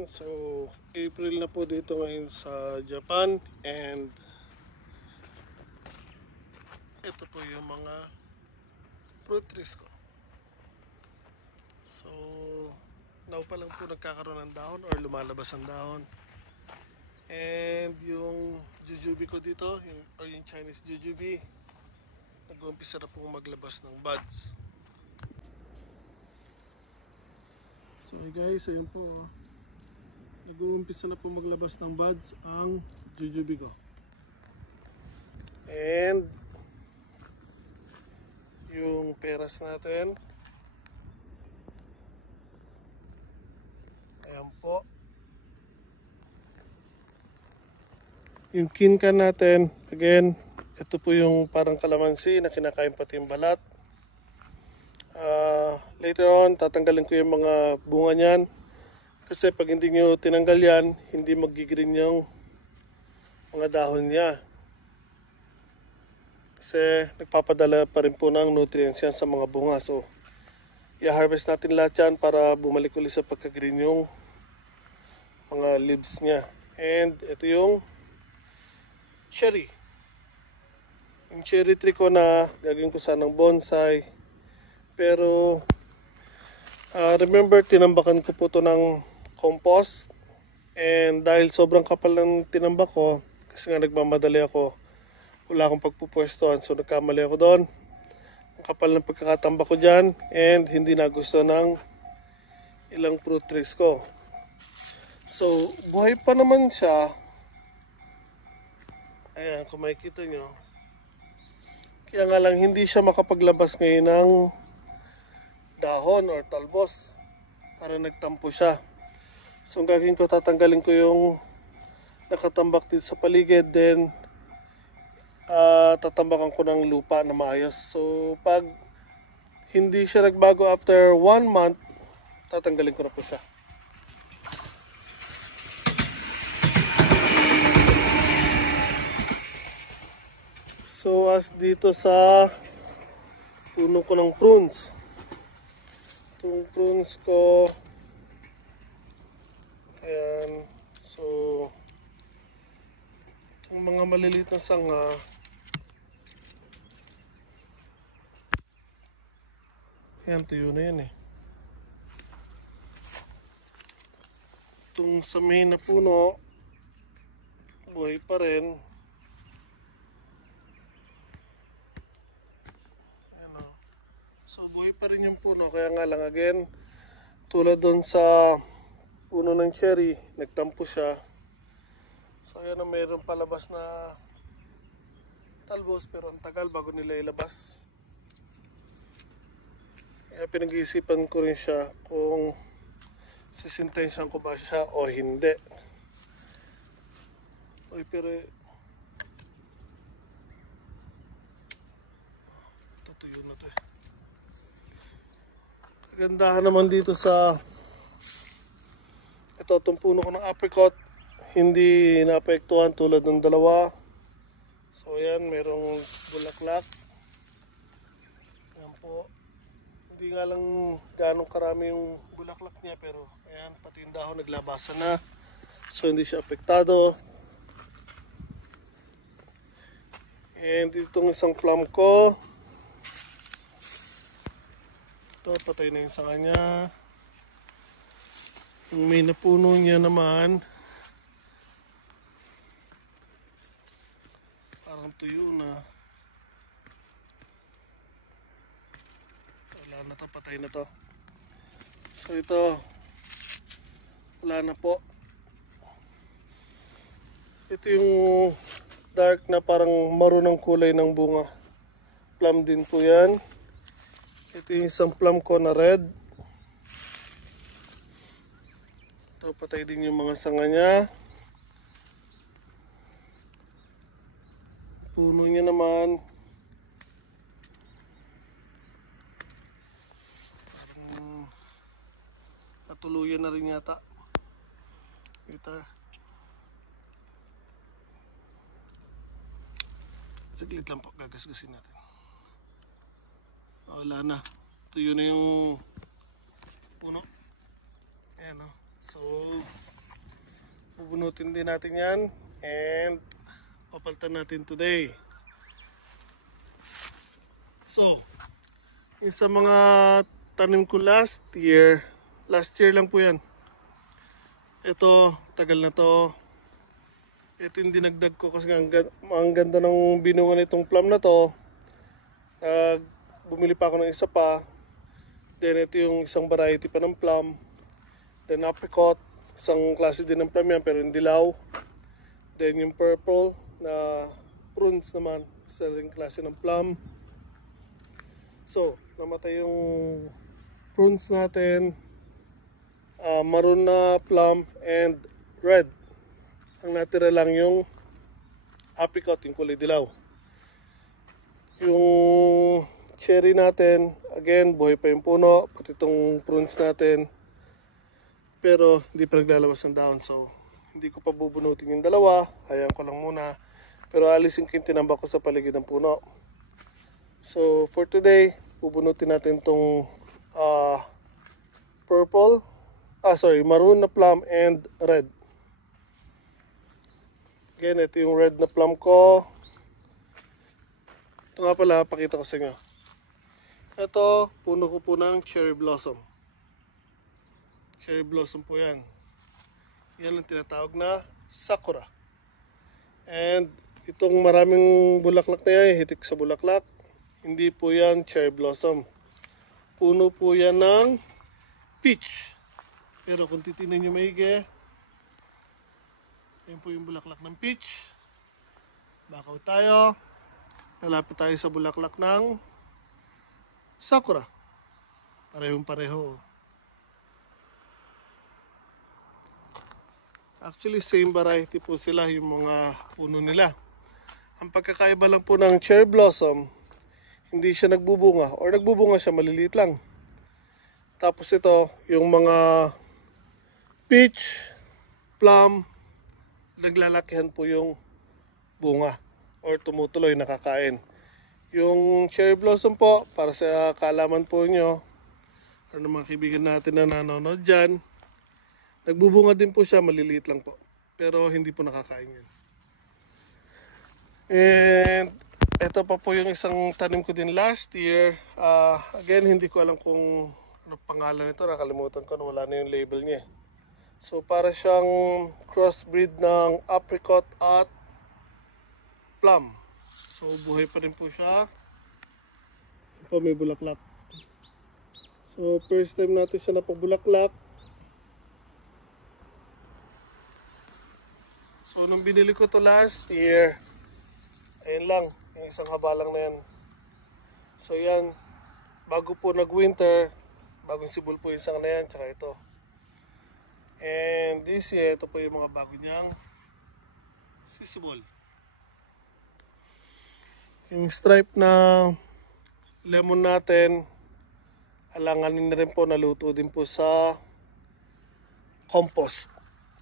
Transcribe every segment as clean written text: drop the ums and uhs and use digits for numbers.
everyone. So, April na po dito ngayon sa Japan and ito po yung mga fruit trees ko. So, now pa lang po nagkakaroon ng dahon or lumalabas ang dahon. And yung jujube ko dito, yung Chinese jujube, nag-uumpisa na pong maglabas ng buds. So guys, ayun po, nag-uumpisa na po maglabas ng buds ang jujube ko. And yung peras natin, ayan po. Yung kinkan natin, again, ito po yung parang kalamansi na kinakain pati yung balat. Later on, tatanggalin ko yung mga bunga niyan. Kasi pag hindi nyo tinanggal yan, hindi mag-green yung mga dahon niya. Kasi nagpapadala pa rin po ng nutrients yan sa mga bunga. So, i-harvest natin lahat yan para bumalik ulit sa pagka-green yung mga leaves niya. And ito yung cherry. Yung cherry tree ko na gagawin ko sanang bonsai. Pero remember, tinambakan ko po to ng compost. And dahil sobrang kapal ng tinambak ko, kasi nga nagmamadali ako, wala akong pagpupwestuhan. So nagkamali ako doon. Ang kapal ng pagkakatambak ko dyan. And hindi nagusto ng ilang fruit trees ko. So buhay pa naman siya. Ayan, kung makikita nyo. Kaya nga lang hindi siya makapaglabas ngayon ng dahon or talbos para nagtampo siya. So ang gagawin ko, tatanggalin ko yung nakatambak dito sa paligid, then tatambakan ko ng lupa na maayos. So pag hindi siya nagbago after 1 month, tatanggalin ko na po siya. So as dito sa puno ko ng prunes, itong prunes ko, ayan, so itong mga maliliit na sanga, ayan, tuyo na yan eh. Itong sa main na puno, buhay pa rin. So buhay pa rin yung puno, kaya nga lang again, tulad doon sa puno ng cherry, nagtampo siya. So ayan na, mayroon palabas na talbos pero ang tagal bago nila ilabas. Kaya pinag-iisipan ko rin siya kung sisintensyan ko ba siya o hindi. Uy, pero tutuyo na to eh. Kagandahan naman dito sa itong puno ko ng apricot, hindi naapektuhan tulad ng dalawa. So ayan, merong bulaklak. Ayan po. Hindi nga lang ganong karami yung bulaklak niya, pero ayan, pati yung dahon naglabasan na. So hindi siya apektado. And itong isang plum ko, ito, patay na yun sa kanya. Yung may napuno niya naman, parang tuyo na. Wala na to, patay na to. So ito, wala na po. Ito yung dark na parang maroon ng kulay ng bunga. Plum din po yan. Ito yung isang plum ko na red. Ito, patay din yung mga sanga niya. Puno niya naman, parang natuluyan na rin yata. Kita. Saglit lang po, gagasgasin natin. Wala na. Tuyo na yung puno. Ayan o. So, bubunutin din natin yan and papalitan natin today. So, yung sa mga tanim ko last year lang po yan. Ito, tagal na to. Ito yung dinagdag ko kasi ang ganda ng binungan nitong plum na to. Bumili pa ako ng isa pa. Then ito yung isang variety pa ng plum. Then apricot, isang klase din ng plum yan pero yung dilaw. Then yung purple na prunes naman, isa rin klase ng plum. So, namatay yung prunes natin, maroon na plum and red. Ang natira lang yung apricot, yung kulay dilaw. Yung cherry natin, again, buhay pa yung puno, pati itong prunes natin. Pero hindi pa naglalabas ng dahon, so hindi ko pa bubunutin yung dalawa. Hayaan ko lang muna. Pero alisin ko yung tinambak ko sa paligid ng puno. So for today, bubunutin natin itong maroon na plum and red. Again, ito yung red na plum ko. Ito nga pala, pakita ko sa inyo. Ito, puno ko po ng cherry blossom. Cherry blossom po yan. Yan ang tinatawag na sakura. And itong maraming bulaklak na yan, hitik sa bulaklak, hindi po yan cherry blossom. Puno po yan ng peach. Pero kung titignan nyo maigi, yan po yung bulaklak ng peach. Bakaw tayo. Lalapit tayo sa bulaklak ng sakura. Parehong pareho. Actually, same variety po sila yung mga puno nila. Ang pagkakaiba lang po ng cherry blossom, hindi siya nagbubunga or nagbubunga siya maliliit lang. Tapos ito, yung mga peach, plum, naglalakihan po yung bunga or tumutuloy nakakain. Yung cherry blossom po, para sa kaalaman po nyo, or ng mga kaibigan natin na nanonood dyan, nagbubunga din po siya, maliliit lang po. Pero hindi po nakakain yan. And ito pa po yung isang tanim ko din last year. Again, hindi ko alam kung ano pangalan nito. Nakalimutan ko na, wala na yung label niya. So para siyang crossbreed ng apricot at plum. So buhay pa rin po siya. Ito may bulaklak. So first time natin siya napabulaklak. So nung binili ko to last year, ayun lang, yung isang haba lang na yan. So yan, bago po nag-winter, bagong sibol po yung isang na yan, tsaka ito. And this year, ito po yung mga bago niyang sisibol. Yung stripe na lemon natin, alanganin na rin po, naluto din po sa compost.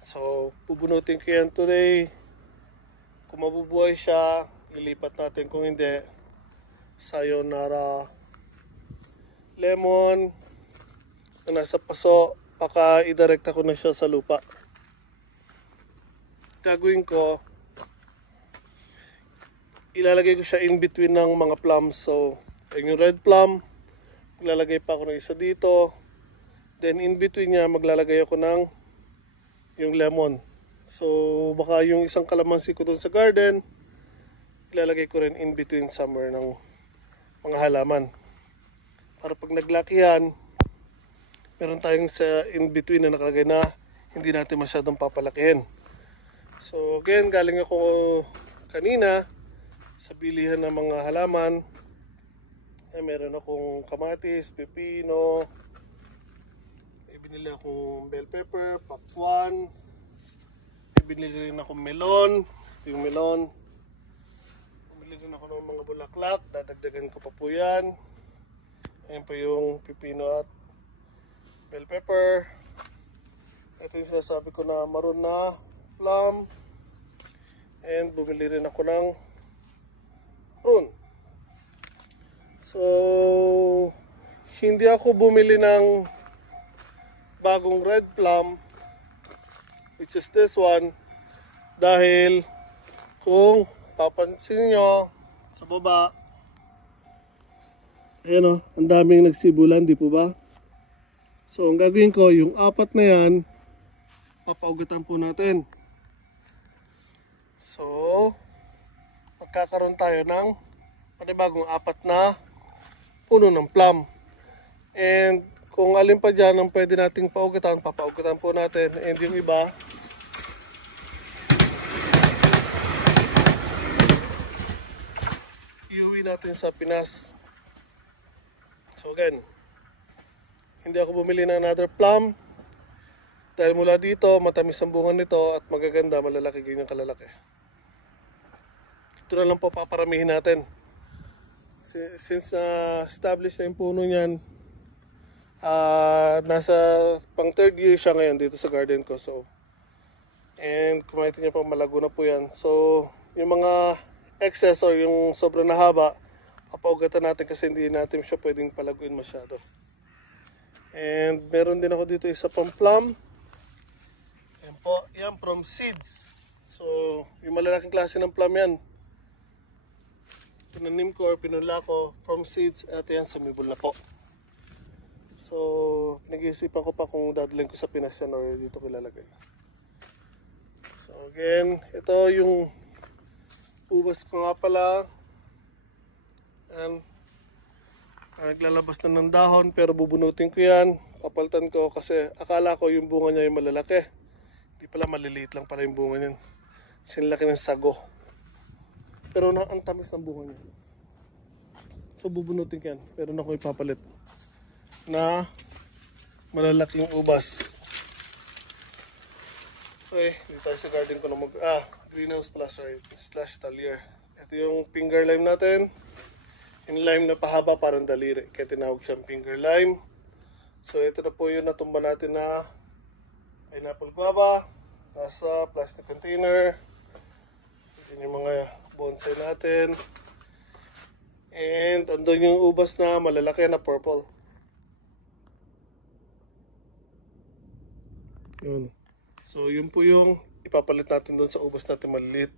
So, bubunutin ko yan today. Kung mabubuhay siya, ilipat natin. Kung hindi, sayonara lemon na nasa paso, baka idirekta ko na siya sa lupa. Gagawin ko, ilalagay ko siya in between ng mga plums. So, yung red plum, maglalagay pa ako ng isa dito. Then in between niya, maglalagay ako ng yung lemon. So, baka yung isang kalamansi ko doon sa garden, ilalagay ko rin in between somewhere ng mga halaman. Para pag naglaki yan, meron tayong sa in between na nakalagay na hindi natin masyadong papalakihin. So again, galing ako kanina sa bilihan ng mga halaman. Meron akong kamatis, pepino, may binili akong bell pepper, pakwan, may binili rin akong melon. Ito yung melon. Bumili rin ako ng mga bulaklak, dadagdagan ko pa po yan. Ayan po yung pepino at bell pepper. Ito yung sinasabi ko na maroon na plum. And bumili rin ako ng prune. So, hindi ako bumili ng bagong red plum. which is this one. Dahil kung papansin nyo sa baba, ayan o, ang daming nagsibulan, di po ba? So ang gagawin ko, yung apat na yan, papaugatan po natin. So magkakaroon tayo ng panibagong apat na puno ng plum. And kung alin pa dyan ang pwede nating paugatan, papaugatan po natin. And yung iba, iuwi natin sa Pinas. So again, hindi ako bumili ng another plum. Dahil mula dito, matamis ang bunga nito at magaganda, malalaki ganyan kalalaki. Ito na lang po paparamihin natin. Since established na yung puno niyan, nasa pang third year siya ngayon dito sa garden ko. So, and kung makita niyo pa, malago na po yan. So, yung mga excess or yung sobrang nahaba, papaugatan natin kasi hindi natin siya pwedeng palaguin masyado. And meron din ako dito isa pang plum. Yan po, yan from seeds. So, yung malalaking klase ng plum yan. Tinanim ko or pinula ko from seeds at yan sumibol na po. So, pinag-iisipan ko pa kung dadalhin ko sa Pinas yan or dito ko ilalagay. So again, ito yung ubas ko nga pala. Yan. Naglalabas na ng dahon pero bubunutin ko yan. Papalitan ko kasi akala ko yung bunga niya yung malalaki. Hindi pala, maliliit lang pala yung bunga niyan. Sinlaki ng sago. Pero ang tamis ng bunga niya. So bubunutin ko yan. Pero na ko ipapalit na malalaking ubas. Okay, dito tayo sa garden ko na greenhouse plus right, slash talyer. Ito yung finger lime natin. Yung lime na pahaba parang daliri, kaya tinawag siyang finger lime. So ito na po yung natumba natin na pineapple guava. Nasa plastic container. Ito yung mga bonsai natin. And andun yung ubas na malalaki na purple. Yun. So yun po yung ipapalit natin doon sa ubas natin maliliit.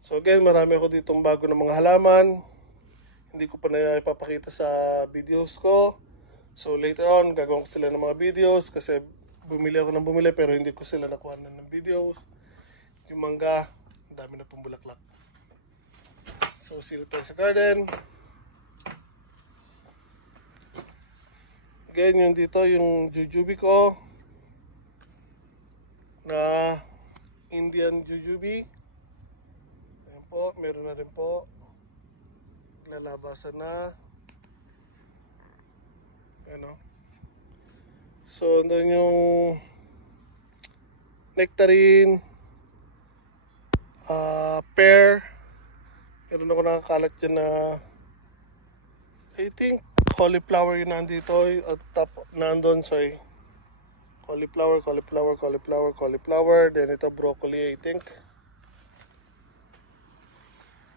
So again, marami ako ditong bago na mga halaman. Hindi ko pa na ipapakita sa videos ko. So later on, gagawin ko sila ng mga videos kasi bumili ako ng bumili pero hindi ko sila nakuha na ng videos. Yung mangga, ang dami na pong bulaklak. So silip tayo sa garden. Again, yung dito, yung jujube ko na Indian jujube. Ayan po, meron na rin po. Lalabasan na. Ayan o. So, andun yung nectarine, pear. Meron ako nakakalat dyan na I think cauliflower yun nandito at top nandun, sorry. Cauliflower, then ito broccoli I think.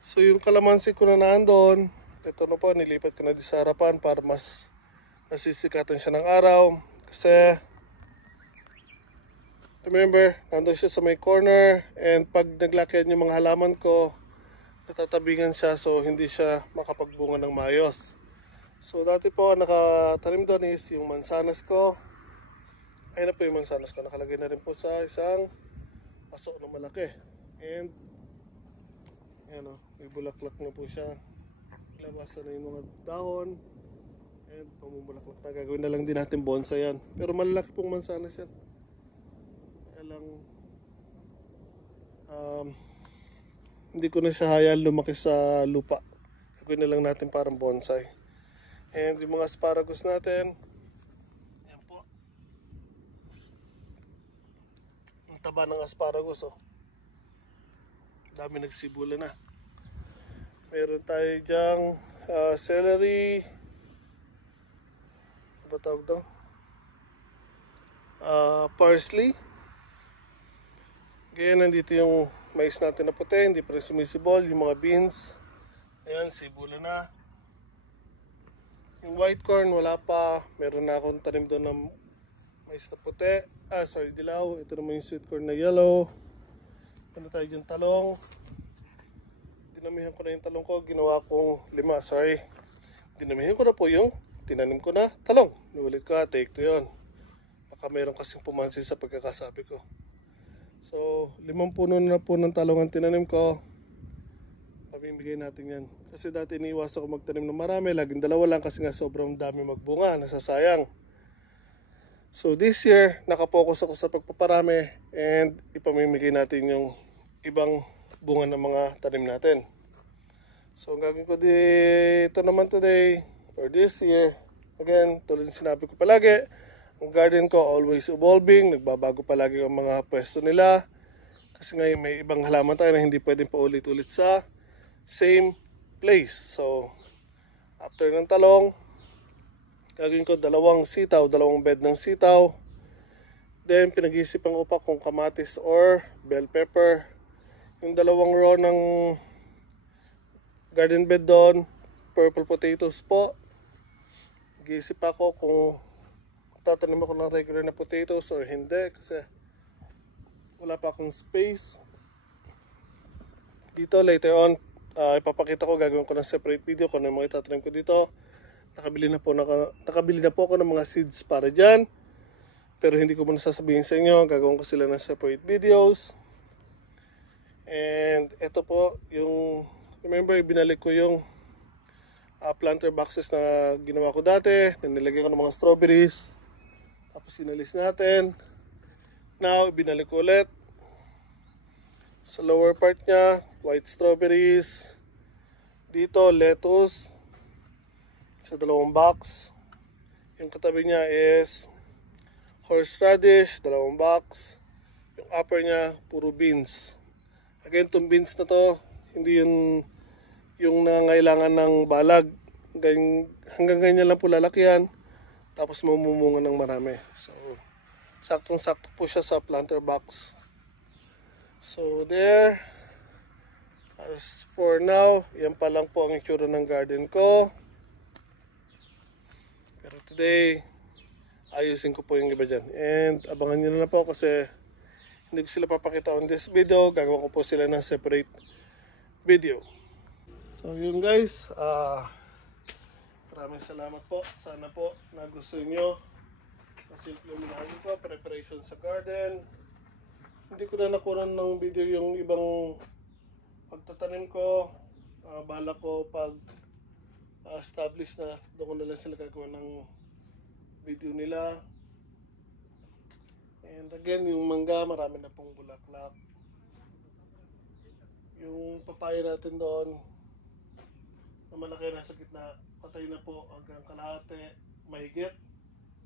So yung kalamansi ko na nandun, ito na po, nilipat ko na di sa harapan para mas nasisikatan siya ng araw. Kasi remember, nandun siya sa may corner and pag naglakad yung mga halaman ko, natatabingan siya so hindi siya makapagbunga ng maayos. So dati po nakatanim doon is yung mansanas ko. Ayun na po yung mansanas ko. Nakalagay na rin po sa isang paso na malaki. And yan o, may bulaklak na po siya. Labasan na yung mga dahon. And pumubulaklak na. Gagawin na lang din natin bonsai yan. Pero malalaki pong mansanas yan. Kaya lang hindi ko na siya hayaan lumaki sa lupa. Gagawin na lang natin parang bonsai. And yung mga asparagus natin, yan po. Ang taba ng asparagus oh. Dami nagsibula na. Meron tayo dyang celery. Ano ba tawag daw? Parsley. Ganyan, nandito yung mais natin na puti, hindi pa rin sumisibol. Yung mga beans, ayan, sibula na. Yung white corn, wala pa. Meron na akong tanim doon ng mais na puti, dilaw. Ito naman yung sweet corn na yellow. Ano tayo dyan, talong. Dinamihan ko na yung talong ko, ginawa kong 5, dinamihan ko na po yung tinanim ko na talong. Nulit ko, take to yun. Baka meron kasing pumansin sa pagkakasabi ko. So 5 puno na po ng talong ang tinanim ko. Pamimigay natin yan. Kasi dati iniiwasan ko magtanim ng marami, laging 2 lang kasi nga sobrang dami magbunga, nasasayang. So this year, nakapokus ako sa pagpaparami and ipamimigay natin yung ibang bunga ng mga tanim natin. So ang gagawin ko dito naman today, or this year, again, tulad ng sinabi ko palagi, ang garden ko always evolving, nagbabago palagi ang mga pwesto nila. Kasi ngayon may ibang halaman tayo na hindi pwedeng paulit-ulit sa same place. So after ng talong, gagawin ko 2 sitaw, 2 bed ng sitaw. Then pinag-iisipan ko pa kung kamatis or bell pepper. Yung 2 row ng garden bed doon, purple potatoes po. Nag-iisip ako kung tatanim ako ng regular na potatoes or hindi kasi wala pa akong space. Dito later on, ipapakita ko, gagawin ko ng separate video kung ano yung mga itatanim ko dito. Nakabili na po ako ng mga seeds para dyan. Pero hindi ko muna sasabihin sa inyo, gagawin ko sila ng separate videos. And ito po yung, remember, binalik ko yung planter boxes na ginawa ko dati. Then nilagyan ko ng mga strawberries. Tapos sinalis natin. Now, binalik ko ulit. Sa lower part niya, white strawberries. Dito, lettuce. Sa 2 box. Yung katabi niya is horseradish, 2 box. Yung upper niya, puro beans. Again, itong beans na to, hindi yung nangailangan ng balag. Hanggang ganyan lang po lalaki yan. Tapos mamumunga ng marami. So, saktong-sakto po siya sa planter box. So, there. As for now, yan pa lang po ang itsura ng garden ko. Pero today, ayusin ko po yung iba dyan. And abangan nyo na po kasi hindi ko sila papakita on this video. Gagawa ko po sila ng separate video. So yun guys, maraming salamat po. Sana po nagustuhan nyo ang simple minahin ko, preparation sa garden. Hindi ko na nakunan ng video yung ibang pagtatanim ko. Bahala ko pag establish na, doon ko na lang sila gagawa ng video nila. And again, yung mangga, marami na pong bulaklak. Yung papaya natin doon, na malaki na sa gitna, patay na po hanggang kalahati, mahigit.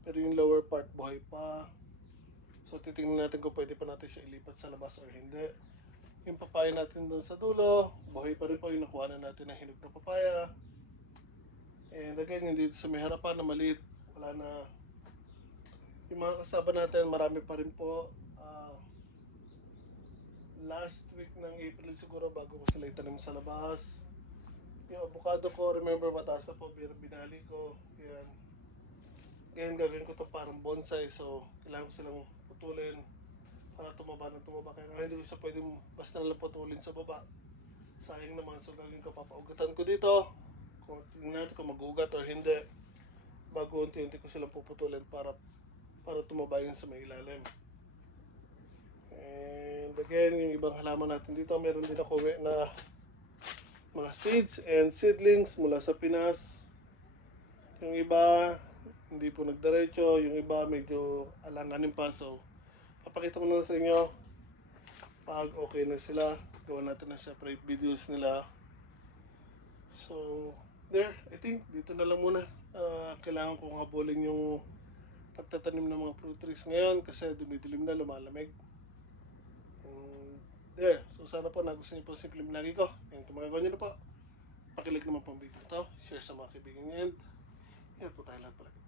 Pero yung lower part, buhay pa. So titingnan natin kung pwede pa natin siya ilipat sa labas or hindi. Yung papaya natin doon sa dulo, buhay pa rin po yung nakuha na natin na hinog na papaya. And again, yung dito sa may harapan na maliit, wala na. Yung mga kasaba natin, marami pa rin po. Last week ng April siguro, bago ko sila itanim sa labas. Yung avocado ko, remember, mataas na po, binali ko. Yan. Ngayon, gagawin ko to parang bonsai, so kailangan ko silang putulin para tumaba ng tumaba. Kaya hindi ko siya pwedeng basta nalang putulin sa baba. Sayang naman, so gagawin ko, papaugatan ko dito. Kung tingnan natin kung mag-ugat or hindi, bago unti-unti ko silang puputulin para tumaba yun sa may ilalim. And again, yung ibang halaman natin dito, meron din ako na mga seeds and seedlings mula sa Pinas. Yung iba hindi po nagdiretso, yung iba medyo alanganin pa, so papakita ko na sa inyo pag okay na sila. Gawa natin ng separate videos nila. So there, I think dito na lang muna. Kailangan kong habulin yung pagtatanim ng mga fruit trees ngayon kasi dumidilim na, lumalamig. And there, so sana po nagustuhan niyo po simple lagi ko. And kung magagawa niyo na po, pakilik naman po ang video ito, share sa mga kaibigan niyo, and ingat po tayo lahat palagi.